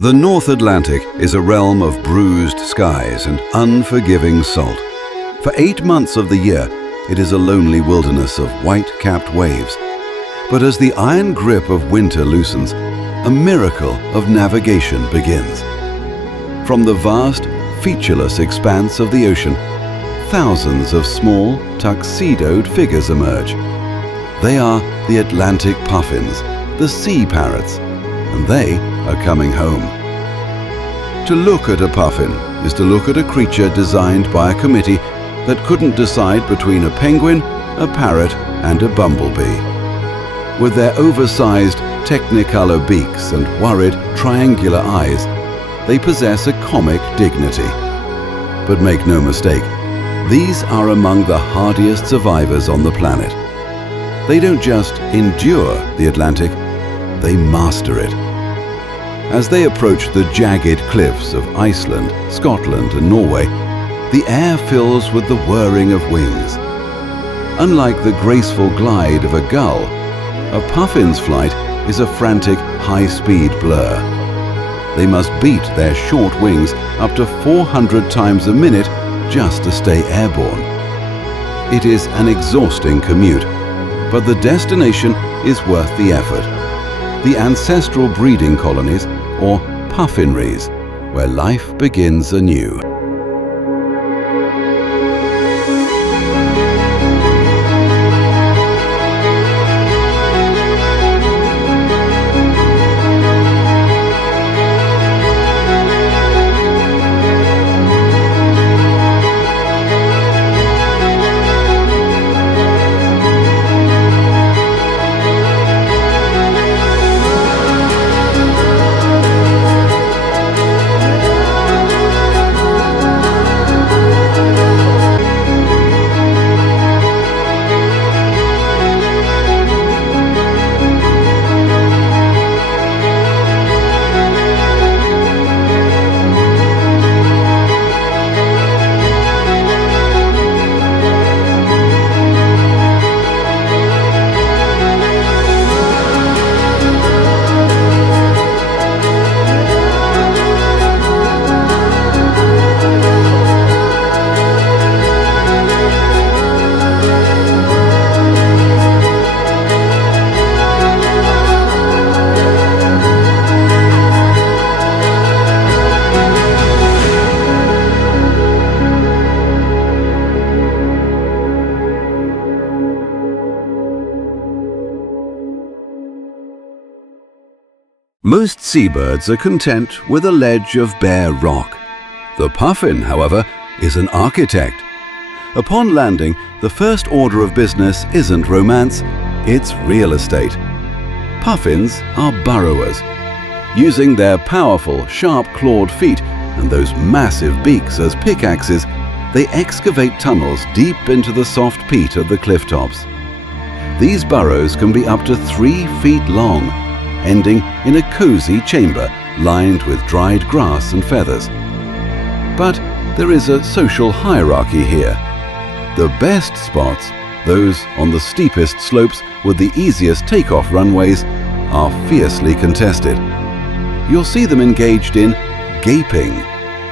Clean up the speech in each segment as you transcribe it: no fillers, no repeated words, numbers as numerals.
The North Atlantic is a realm of bruised skies and unforgiving salt. For 8 months of the year, it is a lonely wilderness of white-capped waves. But as the iron grip of winter loosens, a miracle of navigation begins. From the vast, featureless expanse of the ocean, thousands of small, tuxedoed figures emerge. They are the Atlantic Puffins, the sea parrots, and they are coming home. To look at a puffin is to look at a creature designed by a committee that couldn't decide between a penguin, a parrot, and a bumblebee. With their oversized technicolor beaks and worried triangular eyes, they possess a comic dignity. But make no mistake, these are among the hardiest survivors on the planet. They don't just endure the Atlantic, they master it. As they approach the jagged cliffs of Iceland, Scotland, and Norway, the air fills with the whirring of wings. Unlike the graceful glide of a gull, a puffin's flight is a frantic, high-speed blur. They must beat their short wings up to 400 times a minute just to stay airborne. It is an exhausting commute, but the destination is worth the effort. The ancestral breeding colonies, or puffineries, where life begins anew. Most seabirds are content with a ledge of bare rock. The puffin, however, is an architect. Upon landing, the first order of business isn't romance, it's real estate. Puffins are burrowers. Using their powerful, sharp-clawed feet and those massive beaks as pickaxes, they excavate tunnels deep into the soft peat of the cliff tops. These burrows can be up to 3 feet long, ending in a cozy chamber lined with dried grass and feathers. But there is a social hierarchy here. The best spots, those on the steepest slopes with the easiest takeoff runways, are fiercely contested. You'll see them engaged in gaping,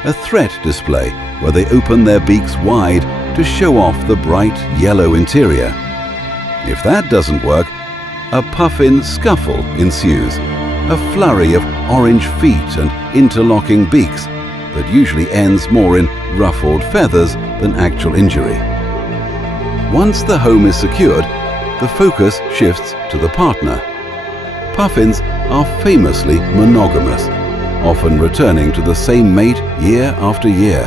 a threat display where they open their beaks wide to show off the bright yellow interior. If that doesn't work, a puffin scuffle ensues, a flurry of orange feet and interlocking beaks that usually ends more in ruffled feathers than actual injury. Once the home is secured, the focus shifts to the partner. Puffins are famously monogamous, often returning to the same mate year after year.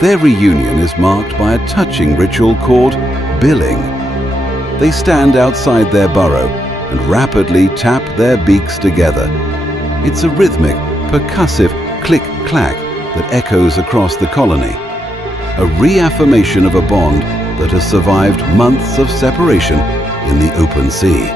Their reunion is marked by a touching ritual called billing. They stand outside their burrow and rapidly tap their beaks together. It's a rhythmic, percussive click-clack that echoes across the colony, a reaffirmation of a bond that has survived months of separation in the open sea.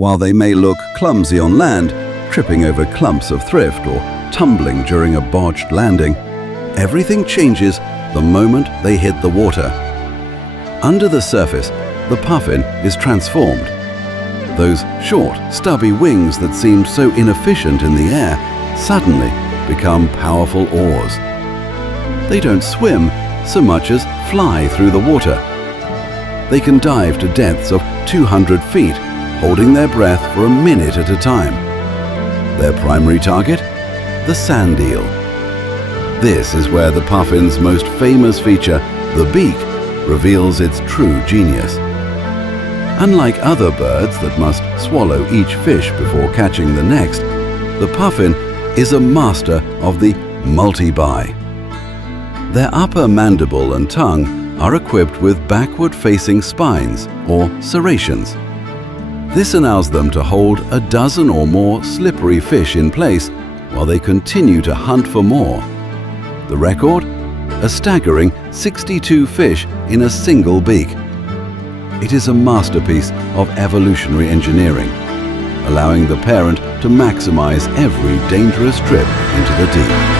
While they may look clumsy on land, tripping over clumps of thrift or tumbling during a botched landing, everything changes the moment they hit the water. Under the surface, the puffin is transformed. Those short, stubby wings that seemed so inefficient in the air suddenly become powerful oars. They don't swim so much as fly through the water. They can dive to depths of 200 feet, holding their breath for a minute at a time. Their primary target? The sand eel. This is where the puffin's most famous feature, the beak, reveals its true genius. Unlike other birds that must swallow each fish before catching the next, the puffin is a master of the multi-bite. Their upper mandible and tongue are equipped with backward-facing spines, or serrations. This allows them to hold a dozen or more slippery fish in place while they continue to hunt for more. The record? A staggering 62 fish in a single beak. It is a masterpiece of evolutionary engineering, allowing the parent to maximize every dangerous trip into the deep.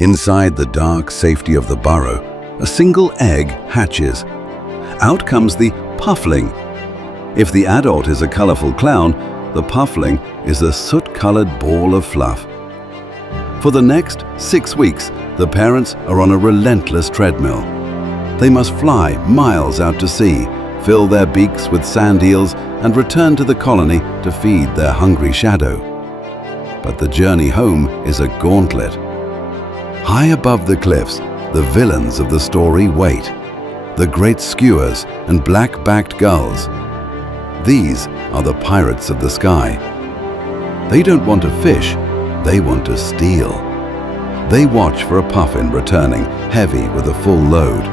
Inside the dark safety of the burrow, a single egg hatches. Out comes the puffling. If the adult is a colorful clown, the puffling is a soot-colored ball of fluff. For the next 6 weeks, the parents are on a relentless treadmill. They must fly miles out to sea, fill their beaks with sand eels, and return to the colony to feed their hungry shadow. But the journey home is a gauntlet. High above the cliffs, the villains of the story wait. The great skuas and black-backed gulls. These are the pirates of the sky. They don't want to fish, they want to steal. They watch for a puffin returning, heavy with a full load.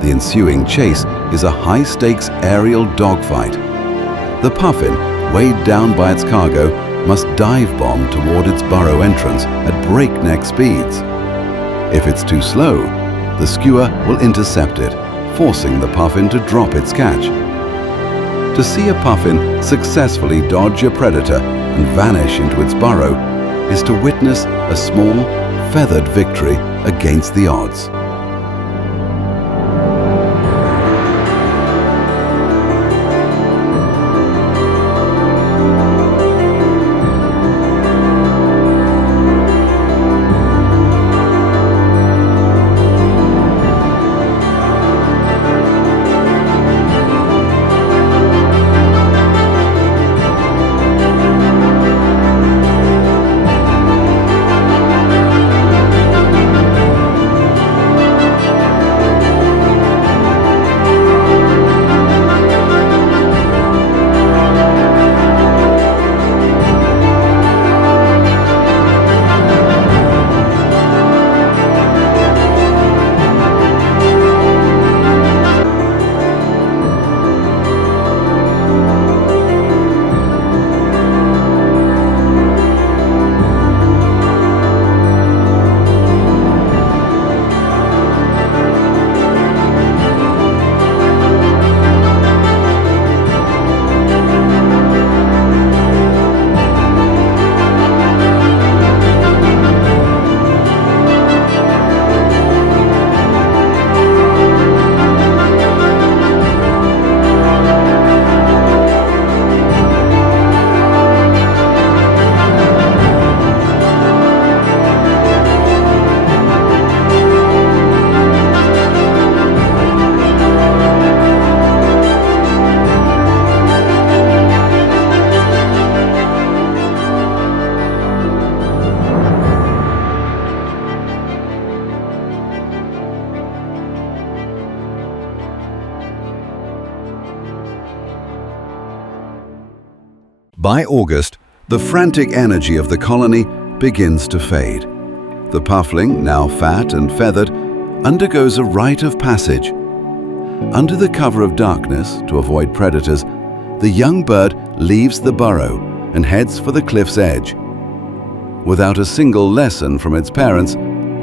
The ensuing chase is a high-stakes aerial dogfight. The puffin, weighed down by its cargo, must dive bomb toward its burrow entrance at breakneck speeds. If it's too slow, the skua will intercept it, forcing the puffin to drop its catch. To see a puffin successfully dodge a predator and vanish into its burrow is to witness a small, feathered victory against the odds. By August, the frantic energy of the colony begins to fade. The puffling, now fat and feathered, undergoes a rite of passage. Under the cover of darkness, to avoid predators, the young bird leaves the burrow and heads for the cliff's edge. Without a single lesson from its parents,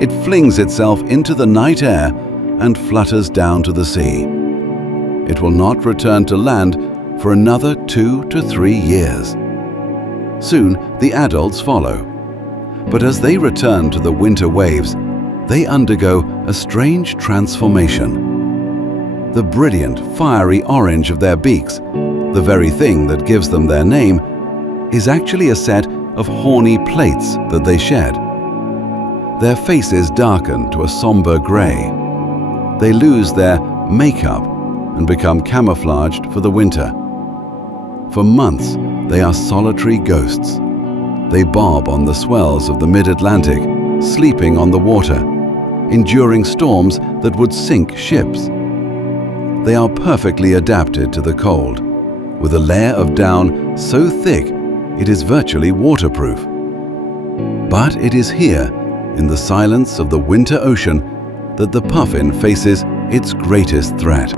it flings itself into the night air and flutters down to the sea. It will not return to land for another 2 to 3 years. Soon, the adults follow. But as they return to the winter waves, they undergo a strange transformation. The brilliant, fiery orange of their beaks, the very thing that gives them their name, is actually a set of horny plates that they shed. Their faces darken to a somber gray. They lose their makeup and become camouflaged for the winter. For months, they are solitary ghosts. They bob on the swells of the mid-Atlantic, sleeping on the water, enduring storms that would sink ships. They are perfectly adapted to the cold, with a layer of down so thick it is virtually waterproof. But it is here, in the silence of the winter ocean, that the puffin faces its greatest threat.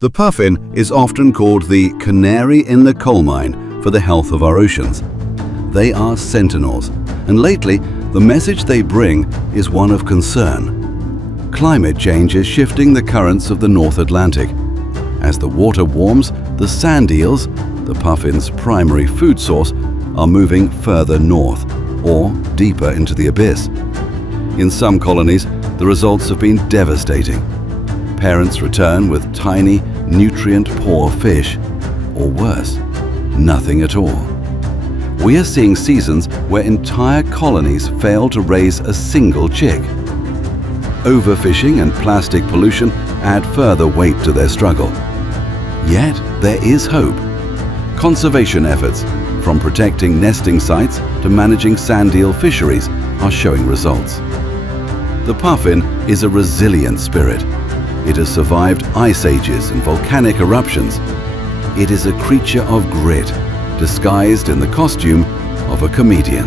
The puffin is often called the canary in the coal mine for the health of our oceans. They are sentinels, and lately the message they bring is one of concern. Climate change is shifting the currents of the North Atlantic. As the water warms, the sand eels, the puffin's primary food source, are moving further north, or deeper into the abyss. In some colonies, the results have been devastating. Parents return with tiny, nutrient-poor fish, or worse, nothing at all. We are seeing seasons where entire colonies fail to raise a single chick. Overfishing and plastic pollution add further weight to their struggle. Yet there is hope. Conservation efforts, from protecting nesting sites to managing sand eel fisheries, are showing results. The puffin is a resilient spirit. It has survived ice ages and volcanic eruptions. It is a creature of grit, disguised in the costume of a comedian.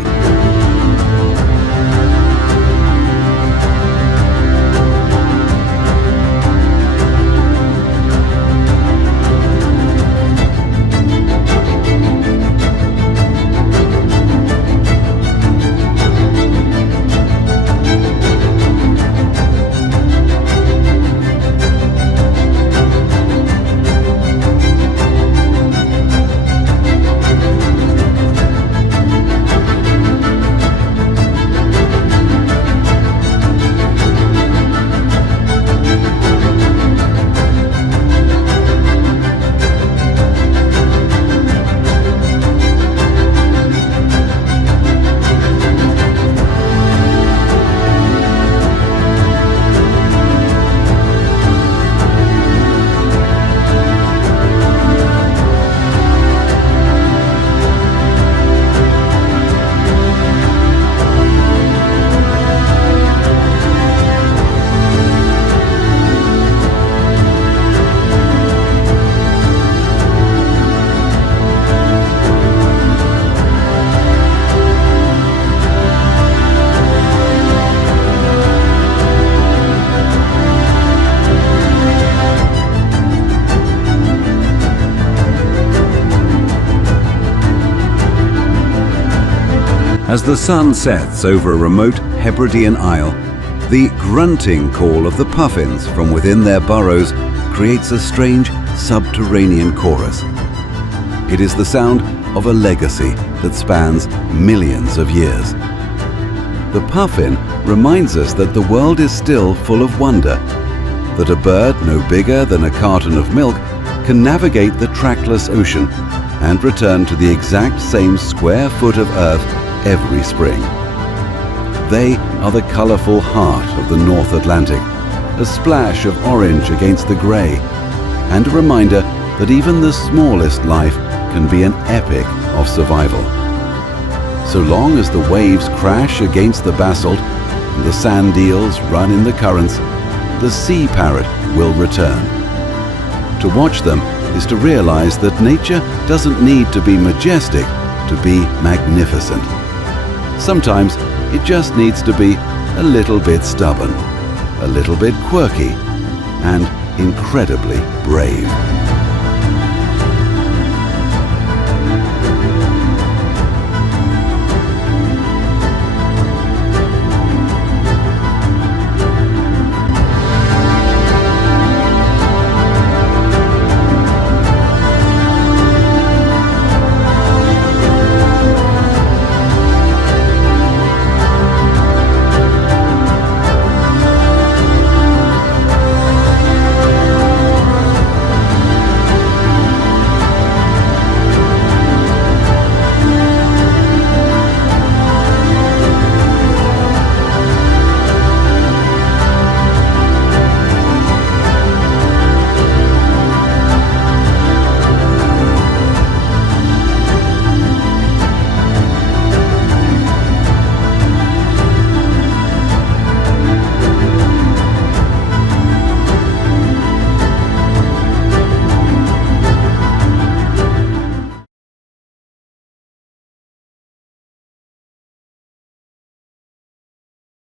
As the sun sets over a remote Hebridean isle, the grunting call of the puffins from within their burrows creates a strange subterranean chorus. It is the sound of a legacy that spans millions of years. The puffin reminds us that the world is still full of wonder, that a bird no bigger than a carton of milk can navigate the trackless ocean and return to the exact same square foot of earth every spring. They are the colorful heart of the North Atlantic, a splash of orange against the gray, and a reminder that even the smallest life can be an epic of survival. So long as the waves crash against the basalt and the sand eels run in the currents, the sea parrot will return. To watch them is to realize that nature doesn't need to be majestic to be magnificent. Sometimes it just needs to be a little bit stubborn, a little bit quirky, and incredibly brave.